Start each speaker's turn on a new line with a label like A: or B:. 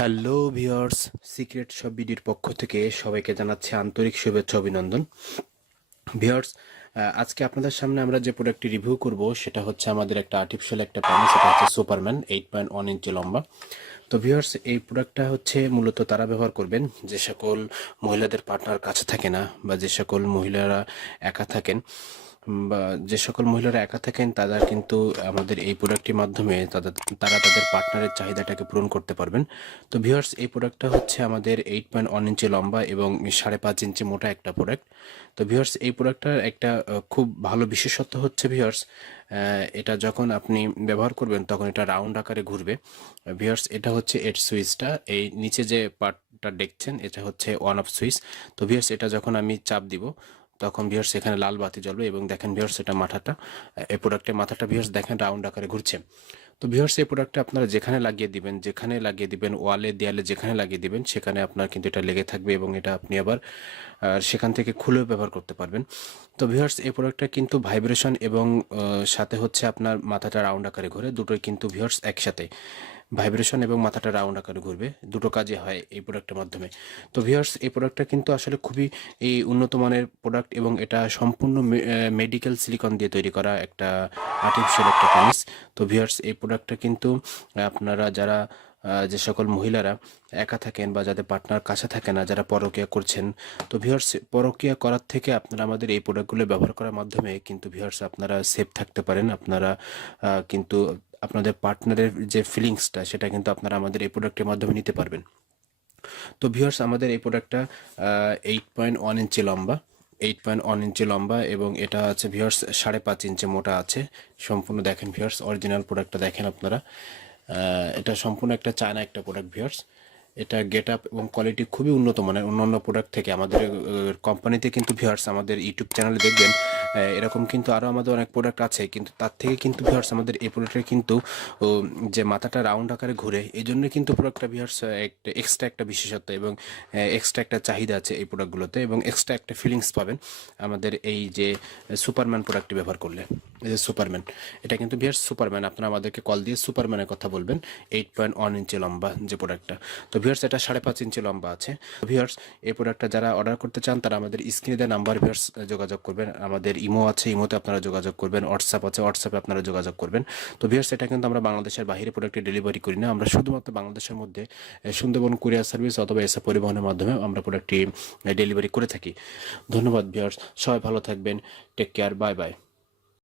A: Hello viewers, secret সব বিডির পক্ষ থেকে সবাইকে জানাচ্ছি আন্তরিক শুভেচ্ছা অভিনন্দন। ভিউয়ার্স আজকে আপনাদের সামনে আমরা যে প্রোডাক্টটি রিভিউ করব, সেটা হচ্ছে আমাদের একটা আর্টিফিশিয়াল একটা প্যান সেটা হচ্ছে Superman eight point one inch লম্বা। তো ভিউয়ার্স, এই প্রোডাক্টটা হচ্ছে মূলত তারা ব্যবহার করবেন যে সকল মহিলাদের পার্টনার কাছে থাকে না, বা যে সকল মহিলারা একা থাকেন। বা যে সকল মহিলারা একা থাকেন, তারা কিন্তু আমাদের এই প্রোডাক্টটির মাধ্যমে তাদের, তারা তাদের পার্টনারের চাহিদাটাকে পূরণ করতে পারবেন। তো ভিউয়ার্স এই প্রোডাক্টটা হচ্ছে আমাদের এইট পয়েন্ট ওয়ান ইঞ্চি লম্বা এবং সাড়ে পাঁচ ইঞ্চি মোটা একটা প্রোডাক্ট তো ভিউয়ার্স এই প্রোডাক্টটার একটা খুব ভালো বিশেষত্ব হচ্ছে ভিউয়ার্স এটা যখন আপনি ব্যবহার করবেন, তখন এটা রাউন্ড আকারে ঘুরবে। ভিউয়ার্স এটা হচ্ছে এর সুইচটা। এই নিচে যে পার্টটা দেখছেন, এটা হচ্ছে ওয়ান অফ সুইচ। তো ভিউয়ার্স এটা যখন আমি চাপ দিব তখন ভিউয়ার্স এখানে লাল বাতি জ্বলবে এবং দেখেন ভিউয়ার্স এটা মাথাটা এই প্রোডাক্টের মাথাটা ভিউয়ার্স দেখেন রাউন্ড আকারে ঘুরছে। তো ভিউয়ার্স এই প্রোডাক্টটা আপনারা যেখানে লাগিয়ে দিবেন, যেখানে লাগিয়ে দিবেন, ওয়ালে, দেয়ালে যেখানে লাগিয়ে দিবেন, সেখানে আপনার কিন্তু এটা লেগে থাকবে এবং এটা আপনি আবার সেখান থেকে খুলেও ব্যবহার করতে পারবেন। তো ভিউয়ার্স এই প্রোডাক্টটা কিন্তু ভাইব্রেশন এবং সাথে হচ্ছে আপনার মাথাটা রাউন্ড আকারে ঘুরে, দুটোই কিন্তু ভিউয়ার্স একসাথে। ভাইব্রেশন এবং মাথাটা রাউন্ড আকারে ঘুরবে। দুটো কাজে হয় এই প্রোডাক্টের মাধ্যমে। তো ভিউয়ার্স এই প্রোডাক্টটা কিন্তু আসলে খুবই এই উন্নত মানের প্রোডাক্ট এবং এটা সম্পূর্ণ মেডিকেল সিলিকন দিয়ে তৈরি করা একটা আর্টিফিশিয়াল একটা পেনিস তো ভিউয়ার্স এই প্রোডাক্টটা কিন্তু আপনারা যারা যে সকল মহিলারা একা থাকেন বা যাদের পার্টনার কাছে থাকে না, যারা পরকীয়া করছেন, তো ভিউয়ার্স পরকীয়া করার থেকে আপনারা আমাদের এই প্রোডাক্টগুলো ব্যবহার করার মাধ্যমে কিন্তু ভিউয়ার্স আপনারা সেফ থাকতে পারেন। আপনারা কিন্তু আপনাদের পার্টনারের যে ফিলিংসটা সেটা কিন্তু আপনারা আমাদের এই প্রোডাক্টের মাধ্যমে নিতে পারবেন। তো ভিউয়ার্স আমাদের এই প্রোডাক্টটা এইট পয়েন্ট ওয়ান ইঞ্চি লম্বা এইট পয়েন্ট ওয়ান ইঞ্চি লম্বা এবং এটা আছে ভিউয়ার্স সাড়ে পাঁচ ইঞ্চি মোটা আছে। সম্পূর্ণ দেখেন ভিউয়ার্স অরিজিনাল প্রোডাক্টটা দেখেন আপনারা। এটা সম্পূর্ণ একটা চায়না একটা প্রোডাক্ট ভিউয়ার্স এটা গেট আপ এবং কোয়ালিটি খুবই উন্নত মানের অন্যান্য প্রোডাক্ট থেকে আমাদের কোম্পানিতে কিন্তু ভিউয়ার্স আমাদের ইউটিউব চ্যানেলে দেখবেন। এরকম কিন্তু আরও আমাদের অনেক প্রোডাক্ট আছে, কিন্তু তার থেকে কিন্তু ভিউয়ার্স আমাদের এই প্রোডাক্টের কিন্তু যে মাথাটা রাউন্ড আকারে ঘুরে, এই জন্য কিন্তু প্রোডাক্টটা ভিউয়ার্স একটা এক্সট্রা একটা বিশেষত্ব এবং এক্সট্রা একটা চাহিদা আছে এই প্রোডাক্টগুলোতে এবং এক্সট্রা একটা ফিলিংস পাবেন আমাদের এই যে সুপারম্যান প্রোডাক্টটি ব্যবহার করলে। যে সুপারম্যান এটা কিন্তু ভিউয়ার্স সুপারম্যান আপনারা আমাদেরকে কল দিয়ে সুপারম্যানের কথা বলবেন। এইট পয়েন্ট ওয়ান ইঞ্চি লম্বা যে প্রোডাক্টটা তো ভিউয়ার্স এটা সাড়ে পাঁচ ইঞ্চি লম্বা আছে। ভিউয়ার্স এই প্রোডাক্টটা যারা অর্ডার করতে চান, তারা আমাদের স্ক্রিনে দেওয়া নাম্বার ভিউয়ার্স যোগাযোগ করবেন। আমাদের ইমো আছে ইমোতে আপনারা যোগাযোগ করবেন। হোয়াটসঅ্যাপ আছে হোয়াটসঅ্যাপে আপনারা যোগাযোগ করবেন। তো ভিউয়ার্স এটা কিন্তু আমরা বাংলাদেশের বাইরে প্রোডাক্টে ডেলিভারি করি না। আমরা শুধুমাত্র বাংলাদেশের মধ্যে সুন্দরবন কুরিয়ার সার্ভিস অথবা এসে পরিবহনের মাধ্যমে আমরা প্রোডাক্টটি ডেলিভারি করে থাকি। ধন্যবাদ ভিউয়ার্স সবাই ভালো থাকবেন। Take care bye bye